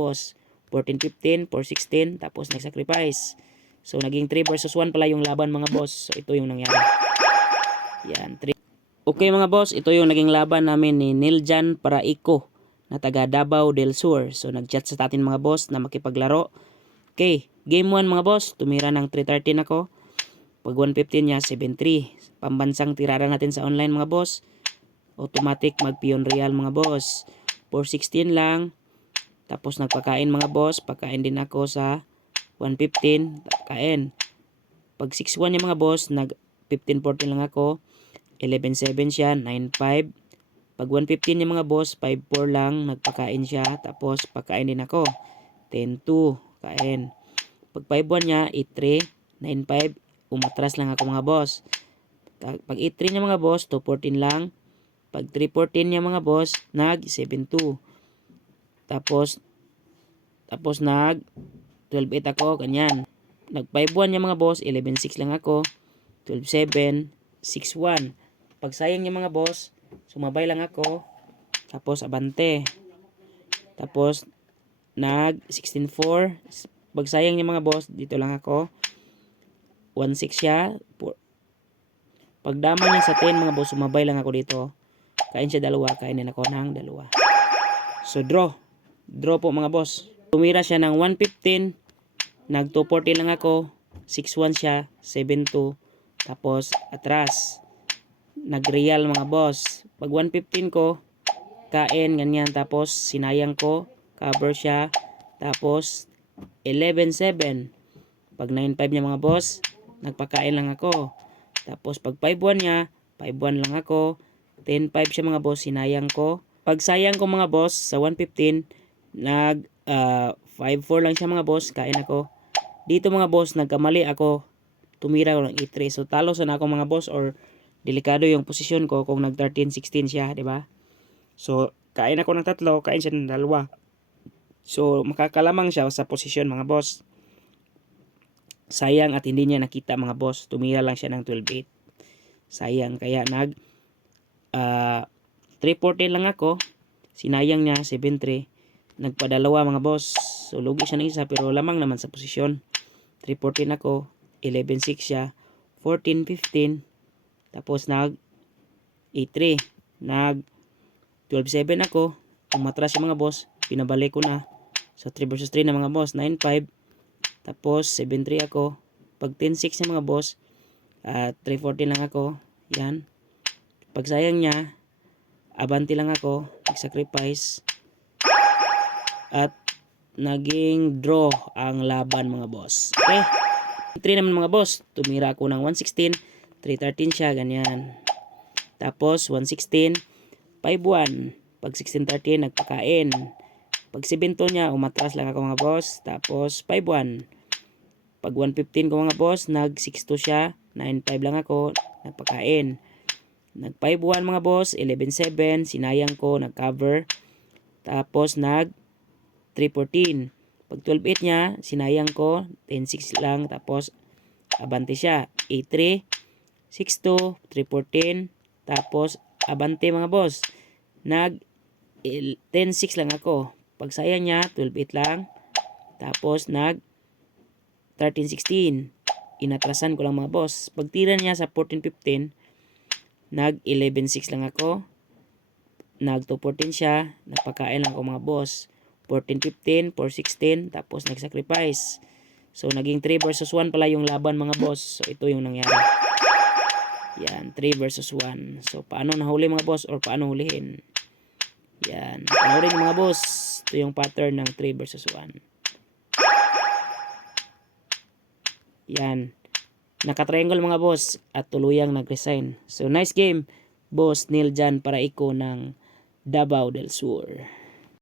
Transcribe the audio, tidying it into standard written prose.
boss. 14-15, 4-16, tapos nag-sacrifice. So, naging 3 versus 1 pala yung laban mga boss. So, ito yung nangyari. Yan, 3. Okay mga boss, ito yung naging laban namin ni Niljan Paraiko na taga Davao del Sur. So, nag-chat sa atin mga boss na makipaglaro. Okay, game 1 mga boss, tumira ng 313 ako. Pag 115 niya, 7-3. Pambansang tirada natin sa online mga boss. Automatic mag-pion real mga boss. 416 lang. Tapos nagpakain mga boss. Pagkain din ako sa 115. Kain. Pag 6-1 yung mga boss, nag 15-14 lang ako. 11-7 siya, 9-5. Pag 115 yung mga boss, 5-4 lang. Nagpakain siya. Tapos pagkain din ako. 10-2. Kain. Pag 5-1 niya, 8-3. 9-5. Umatras lang ako mga boss. Pag 8-3 niya mga boss, 2-14 lang. Pag 3-14 niya mga boss, nag 7-2. Tapos nag 12-8 ako, ganyan. Nag 5-1 niya mga boss, 11-6 lang ako. 12-7, 6-1. Pag sayang niya mga boss, sumabay lang ako. Tapos abante. Tapos nag 16-4. Pag sayang niya mga boss, dito lang ako. 1-6 siya. Pag dama niya sa 10 mga boss, sumabay lang ako dito. Kain siya dalawa, kainin ako ng dalawa. So draw. Draw po mga boss. Tumira siya ng 115. Nag 240 lang ako. 6-1 siya. 7-2. Tapos atras. Nag real mga boss. Pag 115 ko, kain ganyan. Tapos sinayang ko. Cover siya. Tapos 11-7. Pag 9-5 niya mga boss, nagpakain lang ako. Tapos pag 5-1 niya, 5-1 lang ako. 10-5 siya mga boss, sinayang ko. Pag sayang ko mga boss sa 115, nag 5-4 lang siya mga boss, kain ako. Dito mga boss, nagkamali ako. Tumira ko ng 8-3. So talo sana ako mga boss, or delikado yung posisyon ko kung nag 13-16 siya, di ba? So kain ako ng tatlo, kain siya ng dalawa. So makakalamang siya sa posisyon mga boss. Sayang at hindi niya nakita mga boss. Tumira lang siya ng 12-8. Sayang, kaya nag 3-14 lang ako. Sinayang niya 7-3. Nagpadalawa mga boss. So lugi siya ng isa, pero lamang naman sa posisyon. 3-14 ako. 11-6 siya. 14-15. Tapos nag 8-3. Nag 12-7 ako. Umatras siya mga boss. Pinabalik ko na. So 3 versus 3 na mga boss. 9-5. Tapos 7-3 ako. Pag 10-6 na mga boss, 3-14 lang ako. Yan. Pag sayang niya, abante lang ako. Nag-sacrifice. At naging draw ang laban mga boss. Okay. 3 naman mga boss. Tumira ako ng 116. 313 siya. Ganyan. Tapos 116. 5-1. Pag 16-13, nagpakain. Pag 7-2 niya, umatras lang ako mga boss. Tapos 5-1. Pag 115 ko mga boss, nag 6-2 siya. 9-5 lang ako. Nagpakain. Nag 5-1 mga boss. 11-7. Sinayang ko. Nag-cover. Tapos nag 3-14. Pag 12-8 niya, sinayang ko. 10-6 lang. Tapos abante siya. 8-3. 6-2. 3-14. Tapos abante mga boss. Nag 10-6 lang ako. Pag sayang niya, 12-8 lang. Tapos nag 13-16. Inatrasan ko lang mga boss. Pag tira niya sa 14-15, nag 11-6 lang ako. Nag 2-14 siya. Nagpakain lang ako mga boss. 14-15, 4-16. Tapos nag-sacrifice. So naging 3 versus 1 pala yung laban mga boss. So ito yung nangyari. Yan, 3 versus 1. So paano nahuli mga boss, or paano hulihin? Yan. Panoorin yung mga boss. Ito yung pattern ng 3 versus 1. Yan. Naka-triangle mga boss at tuluyang nag-resign. So nice game, boss Niljan Paraiko ng Davao del Sur.